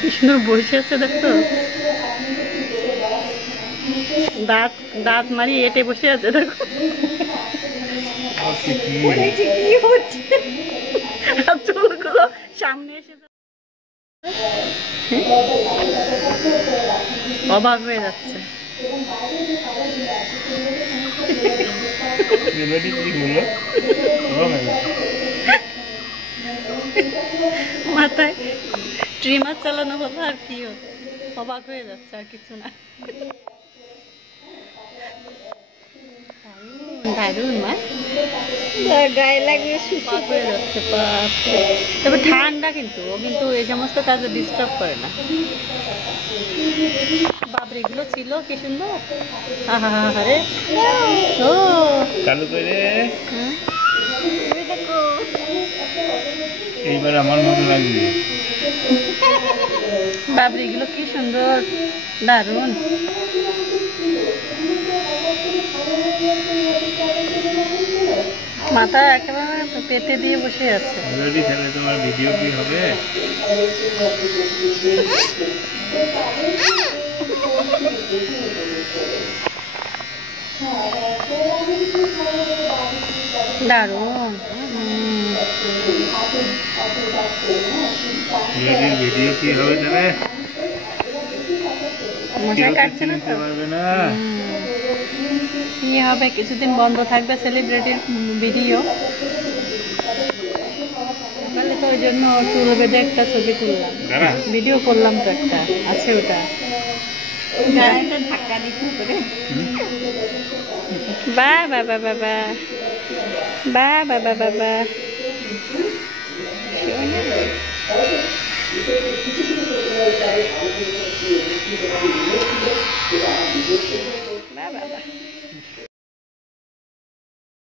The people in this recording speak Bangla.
কি সুন্দর বসে আছে দেখো, দাঁত দাঁত মারি এটে বসে আছে দেখো। কি হচ্ছে, চুলগুলো সামনে এসে অবাক হয়ে যাচ্ছে। মাথায় ট্রিমার চালানো হলো আর কি, অবাক হয়ে যাচ্ছে আর কিছু না। দারুণ মা, গায়ে লাগবে অবাক হয়ে যাচ্ছে। তবে ঠান্ডা, কিন্তু ও কিন্তু এই সমস্ত কাজে ডিস্টার্ব করে না। বাবরে গুলো ছিল কি সুন্দর। আরে ও চালু করে দেখো, এইবার আমার মতো লাগবে। বাবরে গুলো কি সুন্দর, দারুণ। মাথা একেবারে পেতে দিয়ে বসে আছে। তাহলে তোমার ভিডিও কি হবে? দারুণ। ভিডিও কি হবে তাহলে? মশা কাটছে না তো, কি হবে, কিছুদিন বন্ধ থাকবে সেলিব্রিটির ভিডিও। তাহলে তো ওই জন্য চুল বেঁধে একটা ছবি তুললাম, ভিডিও করলাম তো, একটা আছে ওটা। ধাক্কা দিতে করে বা বাবা বাবা বা বাবা বাবা বাবা।